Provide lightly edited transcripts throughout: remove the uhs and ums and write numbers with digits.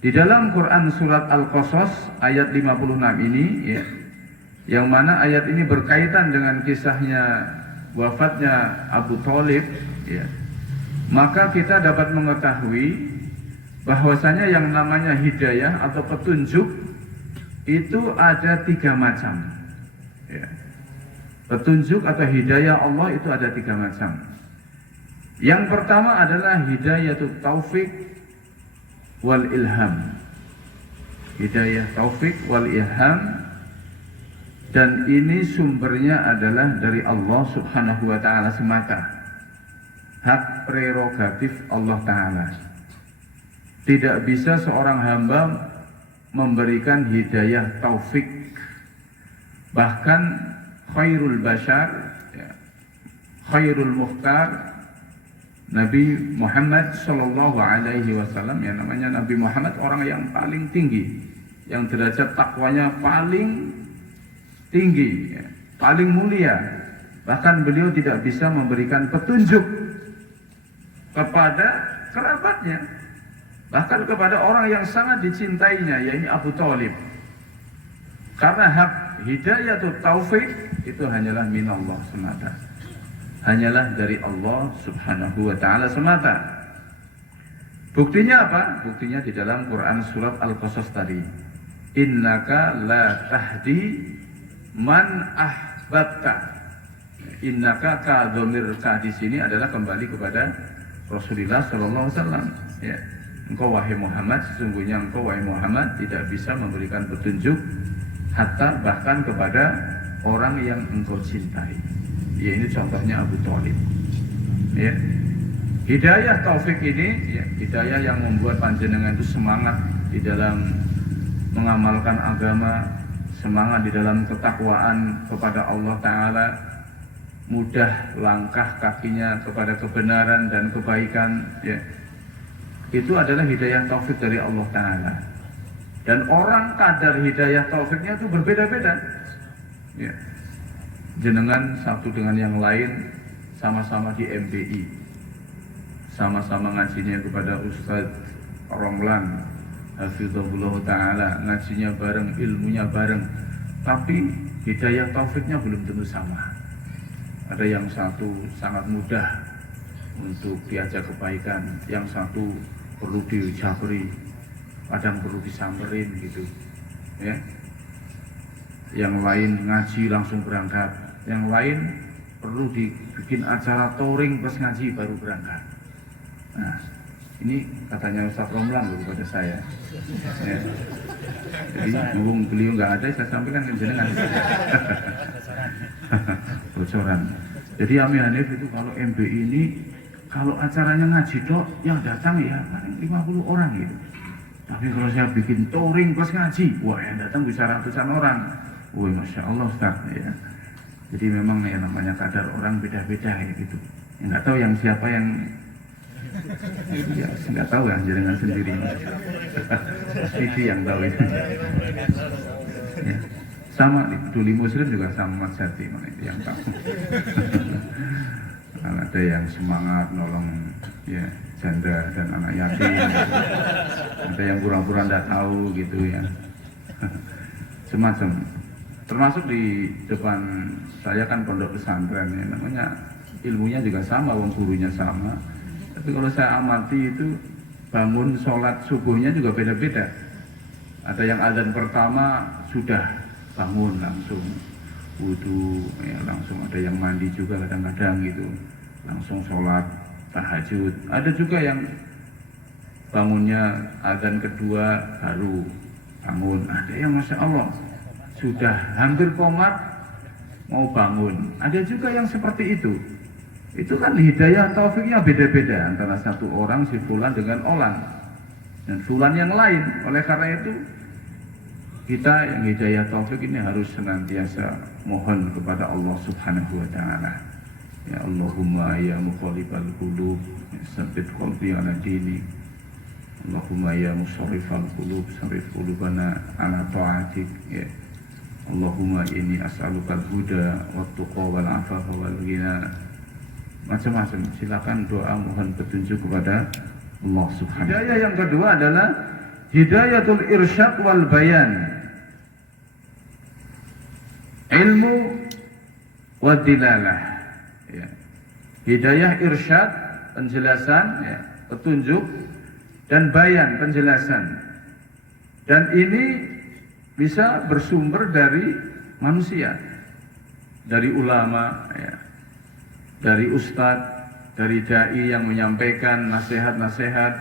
Di dalam Quran surat Al-Qasas ayat 56 ini ya, yang mana ayat ini berkaitan dengan kisahnya wafatnya Abu Thalib ya, maka kita dapat mengetahui bahwasanya yang namanya hidayah atau petunjuk itu ada 3 macam ya. Petunjuk atau hidayah Allah itu ada 3 macam. Yang pertama adalah hidayatut taufik wal ilham. Hidayah taufik wal ilham, dan ini sumbernya adalah dari Allah Subhanahu wa taala semata. Hak prerogatif Allah taala. Tidak bisa seorang hamba memberikan hidayah taufik. Bahkan khairul bashar ya, khairul mukhtar Nabi Muhammad Sallallahu Alaihi Wasallam, yang namanya Nabi Muhammad orang yang paling tinggi, yang derajat takwanya paling tinggi, ya, paling mulia. Bahkan beliau tidak bisa memberikan petunjuk kepada kerabatnya, bahkan kepada orang yang sangat dicintainya, yaitu Abu Thalib. Karena hak hidayatut taufik itu hanyalah minallah semata. Hanyalah dari Allah Subhanahu wa taala semata. Buktinya apa? Buktinya di dalam Quran surat Al-Qasas tadi. Innaka la tahdi man ahbabta. Innaka ka dhamir ka di sini adalah kembali kepada Rasulullah sallallahu alaihi wasallam ya. Engkau wahai Muhammad, sesungguhnya engkau wahai Muhammad tidak bisa memberikan petunjuk hatta bahkan kepada orang yang engkau cintai. Ya, ini contohnya Abu Thalib. Ya. Hidayah taufik ini, ya, hidayah yang membuat panjenengan itu semangat di dalam mengamalkan agama, semangat di dalam ketakwaan kepada Allah Ta'ala, mudah langkah kakinya kepada kebenaran dan kebaikan. Ya. Itu adalah hidayah taufik dari Allah Ta'ala. Dan orang kadar hidayah taufiknya itu berbeda-beda. Ya. Jenengan satu dengan yang lain sama-sama di MBI, sama-sama ngajinya kepada Ustadz Romlan Hafizahullah Ta'ala, ngajinya bareng, ilmunya bareng, tapi hidayah taufiknya belum tentu sama. Ada yang satu sangat mudah untuk diajak kebaikan, yang satu perlu dijabri, kadang perlu disamperin gitu ya. Yang lain ngaji langsung berangkat, yang lain perlu dibikin acara touring pas ngaji baru berangkat. Nah, ini katanya Ustaz Romlan loh kepada saya. Ya. Jadi ngomong beliau nggak ada, saya sampaikan ke jenengan. Bocoran. Jadi Ami Hanif itu kalau MBI ini kalau acaranya ngaji dok, yang datang ya paling 50 orang gitu. Tapi kalau saya bikin touring pas ngaji, wah yang datang bisa ratusan orang. Wah, Masya Allah Ustaz ya. Jadi memang ya namanya kadar orang beda-beda ya gitu. Nggak tahu yang siapa yang ya, nggak tahu ya jaringan sendiri. TV yang tahu itu. Ya. Sama di Peduli Muslim juga sama Mas Jati mana itu yang tahu. Ada yang semangat nolong ya janda dan anak yatim. Gitu. Ada yang pura-pura nggak tahu gitu ya. Semacam. Termasuk di depan saya kan pondok pesantren ya, namanya ilmunya juga sama, wong gurunya sama. Tapi kalau saya amati itu bangun sholat subuhnya juga beda-beda. Ada yang azan pertama sudah bangun langsung wudu, ya, langsung ada yang mandi juga kadang-kadang gitu, langsung sholat tahajud. Ada juga yang bangunnya azan kedua baru bangun. Ada yang Masya Allah sudah hampir komat mau bangun. Ada juga yang seperti itu. Itu kan hidayah taufiknya beda-beda antara satu orang si fulan dengan orang dan fulan yang lain. Oleh karena itu kita yang hidayah taufik ini harus senantiasa mohon kepada Allah Subhanahu wa taala. Ya Allahumma ya muqallibal qulub, tsabbit qalbi ala dinik. Allahumma ya musarrifal qulub, sarrif qulubana ala ta'atik. Ya Allahumma inni as'alukal huda wat tuqa wal afafa wal ghina. Macam-macam, silakan doa mohon petunjuk kepada Allah Subhanahu. Hidayah yang kedua adalah hidayatul irsyad wal bayan, ilmu wa dilalah. Ya. Hidayah irsyad, penjelasan, ya, petunjuk, dan bayan, penjelasan. Dan ini bisa bersumber dari manusia, dari ulama, ya, dari ustadz, dari dai yang menyampaikan nasihat-nasihat,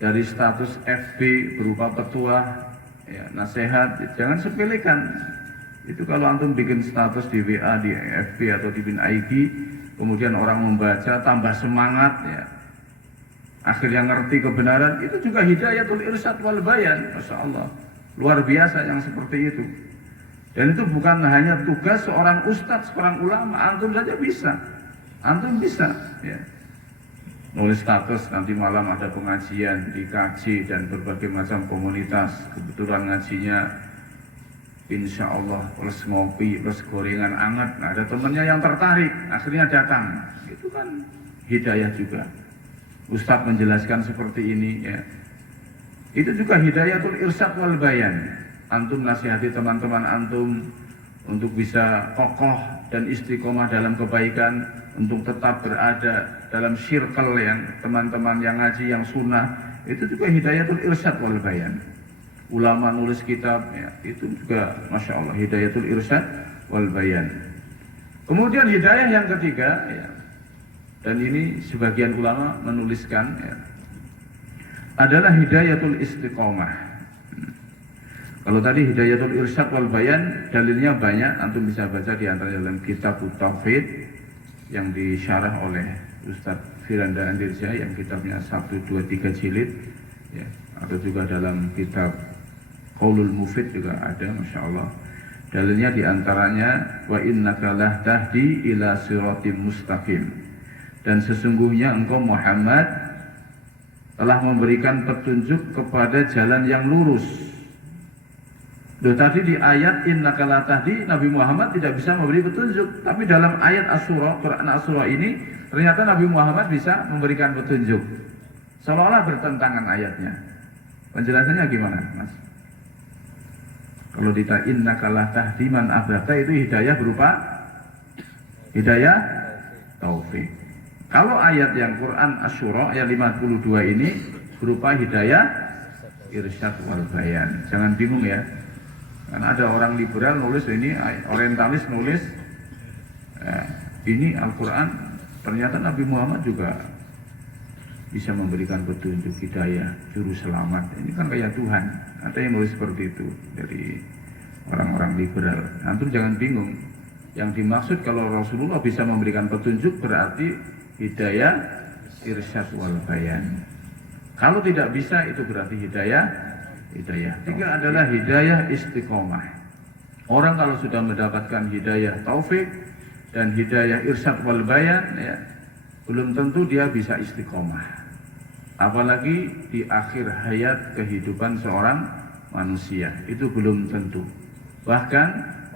dari status FB berupa petuah, ya, nasihat. Jangan sepelekan. Itu kalau antum bikin status di WA, di FB atau di bin IG, kemudian orang membaca tambah semangat, ya, akhirnya ngerti kebenaran, itu juga hidayatul irsyad wal bayan. Masya Allah, luar biasa yang seperti itu. Dan itu bukan hanya tugas seorang ustadz, seorang ulama, antum saja bisa. Antum bisa, ya, nulis status, nanti malam ada pengajian di KJ dan berbagai macam komunitas. Kebetulan ngajinya insya Allah plus ngopi, plus gorengan hangat. Nah, ada temannya yang tertarik, akhirnya datang. Itu kan hidayah juga. Ustadz menjelaskan seperti ini, ya. Itu juga hidayatul irsyad wal bayan. Antum nasihati teman-teman antum untuk bisa kokoh dan istiqomah dalam kebaikan, untuk tetap berada dalam circle yang teman-teman yang ngaji, yang sunnah. Itu juga hidayatul irsyad wal bayan. Ulama nulis kitab, ya, itu juga Masya Allah hidayatul irsyad wal bayan. Kemudian hidayah yang ketiga, ya, dan ini sebagian ulama menuliskan, ya, adalah hidayatul istiqomah. Kalau tadi hidayatul irsyad wal bayan dalilnya banyak, antum bisa baca di antara dalam kitab Tauhid yang disyarah oleh Ustadz Firanda Andirja yang kitabnya 1, 2, 3 jilid, ya, atau juga dalam kitab Qaulul Mufid juga ada, Masya Allah. Dalilnya diantaranya wa innaka lah tahdi ila siratim mustaqim, dan sesungguhnya engkau Muhammad telah memberikan petunjuk kepada jalan yang lurus. Loh, tadi di ayat innaka la tahdi, Nabi Muhammad tidak bisa memberi petunjuk, tapi dalam ayat Asy-Syura, Quran Asy-Syura ini ternyata Nabi Muhammad bisa memberikan petunjuk. Seolah-olah bertentangan ayatnya. Penjelasannya gimana, Mas? Kalau ditanya innaka la tahdi man ahbabta, itu hidayah berupa hidayah taufik. Kalau ayat yang Quran Asy-Syura ayat 52 ini berupa hidayah irsyad wal bayan. Jangan bingung ya. Karena ada orang liberal nulis ini, orientalis nulis ini Al-Quran, ternyata Nabi Muhammad juga bisa memberikan petunjuk, hidayah, juru selamat. Ini kan kayak Tuhan. Ada yang nulis seperti itu dari orang-orang liberal. Antum jangan bingung. Yang dimaksud kalau Rasulullah bisa memberikan petunjuk berarti hidayah irsyad wal bayan. Kalau tidak bisa itu berarti hidayah. Tiga adalah hidayah istiqomah. Orang kalau sudah mendapatkan hidayah taufik dan hidayah irsyad wal bayan, ya, belum tentu dia bisa istiqomah. Apalagi di akhir hayat kehidupan seorang manusia, itu belum tentu. Bahkan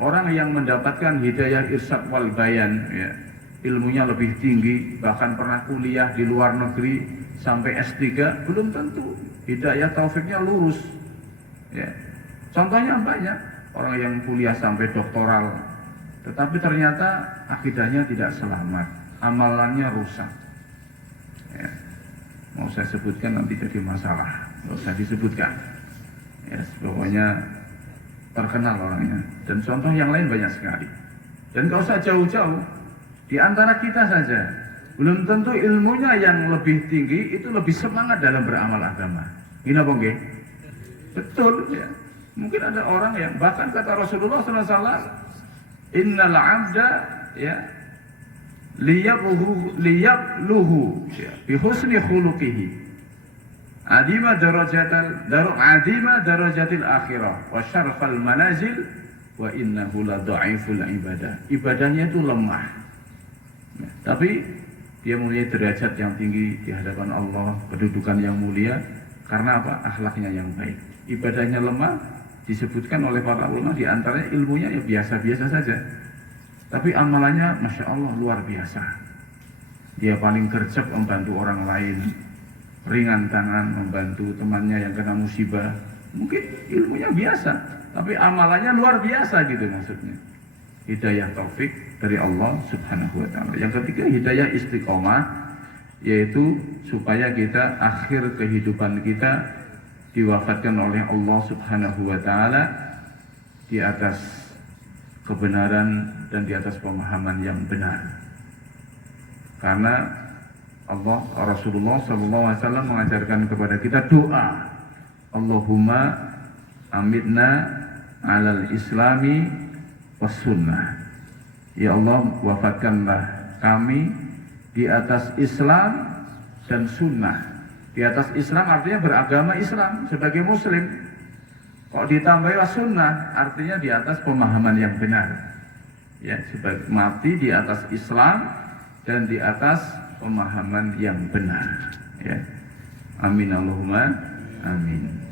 orang yang mendapatkan hidayah irsyad wal bayan, ya, ilmunya lebih tinggi, bahkan pernah kuliah di luar negeri sampai S3, belum tentu hidayah taufiknya lurus. Ya. Contohnya banyak, orang yang kuliah sampai doktoral, tetapi ternyata akidahnya tidak selamat, amalannya rusak. Ya. Mau saya sebutkan nanti jadi masalah, nggak usah disebutkan. Ya, pokoknya terkenal orangnya. Dan contoh yang lain banyak sekali. Dan nggak usah jauh-jauh, di antara kita saja, belum tentu ilmunya yang lebih tinggi itu lebih semangat dalam beramal agama. Gini apa nggih? Betul, ya. Mungkin ada orang yang bahkan kata Rasulullah SAW, innal abda, ya, liyabluhu ya, bihusni khuluqihi adima darajatil akhirah wa syarfal manazil wa innahu la dha'iful ibadah. Ibadahnya itu lemah, ya, tapi dia mempunyai derajat yang tinggi di hadapan Allah, kedudukan yang mulia karena apa? Akhlaknya yang baik. Ibadahnya lemah, disebutkan oleh para ulama di antaranya ilmunya ya biasa-biasa saja, tapi amalannya Masya Allah luar biasa. Dia paling gercep membantu orang lain, ringan tangan membantu temannya yang kena musibah. Mungkin ilmunya biasa, tapi amalannya luar biasa gitu maksudnya. Hidayah taufik dari Allah Subhanahu wa taala. Yang ketiga, hidayah istiqomah, yaitu supaya kita akhir kehidupan kita diwafatkan oleh Allah Subhanahu wa taala di atas kebenaran dan di atas pemahaman yang benar. Karena Rasulullah SAW mengajarkan kepada kita doa, Allahumma amitna alal islami was sunnah. Ya Allah, wafatkanlah kami di atas Islam dan sunnah. Di atas Islam artinya beragama Islam sebagai muslim. Kok ditambah sunnah artinya di atas pemahaman yang benar. Ya, sebagai mati di atas Islam dan di atas pemahaman yang benar. Ya. Amin Allahumma amin.